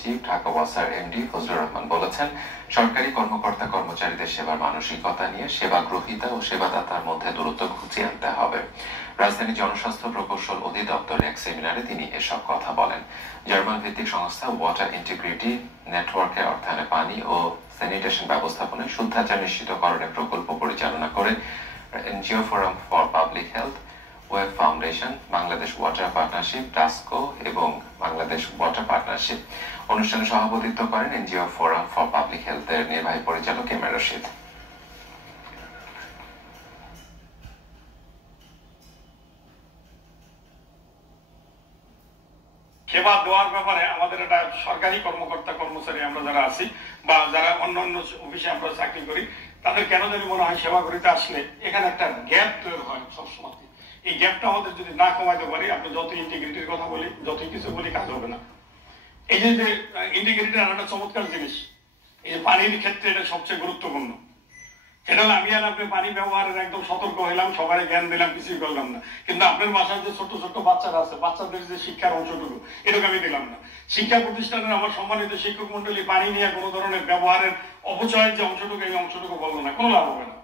Chief Dhaka ওয়াসার MD Fazlur Rahman বলেছেন, সরকারি কর্মকর্তা কর্মচারীদের সেবার মানসিকতা নিয়ে সেবা গ্রহীতা ও সেবাদাতার মধ্যে দূরত্ব ঘুচিয়ে আনতে হবে। রাজধানী জনস্বাস্থ্য প্রকৌশল অধিদপ্তরে এক সেমিনারে তিনি এসব কথা বলেন। জার্মান ভিত্তিক সংস্থা ওয়াটার ইন্টিগ্রিটি নেটওয়ার্কের অর্থায়নে পানি ও স্যানিটেশন ব্যবস্থাপনায় শুদ্ধাচার নিশ্চিতকরণের প্রকল্প পরিচালনা করে NGO Forum for Public Health, Web Foundation, Bangladesh Water Partnership, টাস্কো এবং বাংলাদেশ ওয়াটার পার্টনারশিপ। অনুষ্ঠানে সভাপতিত্ব করেন এনজিও ফোরাম ফর পাবলিক হেলথের নির্বাহী পরিচালক এম এ রশিদ। সেবা দেওয়ার ব্যাপারে আমাদের একটা সরকারি কর্মকর্তা কর্মচারী আমরা যারা আছি বা যারা অন্য অন্য অফিসে আমরা চাকরি করি, তাদের কেন জানি মনে হয় সেবা করিতে আসলে এখানে একটা গ্যাপ তৈরি হয় সবসময়। এই গ্যাপটা আমাদের যদি না কমাইতে পারি, আপনি যত ইন্টিগ্রিটির কথা বলি, যতই কিছু বলি, কাজ হবে না। এই যে ইন্টিগ্রিটি আর একটা চমৎকার জিনিস, এই পানির ক্ষেত্রে এটা সবচেয়ে গুরুত্বপূর্ণ। এটা হলো আমি আর আপনি পানি ব্যবহারের একদম সতর্ক হইলাম, সবাই জ্ঞান দিলাম, কিছুই করলাম না, কিন্তু আপনার বাসায় যে ছোট ছোট বাচ্চারা আছে, বাচ্চাদের যে শিক্ষার অংশটুকু এটুকু আমি দিলাম না। শিক্ষা প্রতিষ্ঠানের আমার সম্মানিত শিক্ষক মন্ডলী পানি নিয়ে কোনো ধরনের ব্যবহারের অপচয়ের যে অংশটুকু, এই অংশটুকু বললো না, কোনো লাভ হবে না।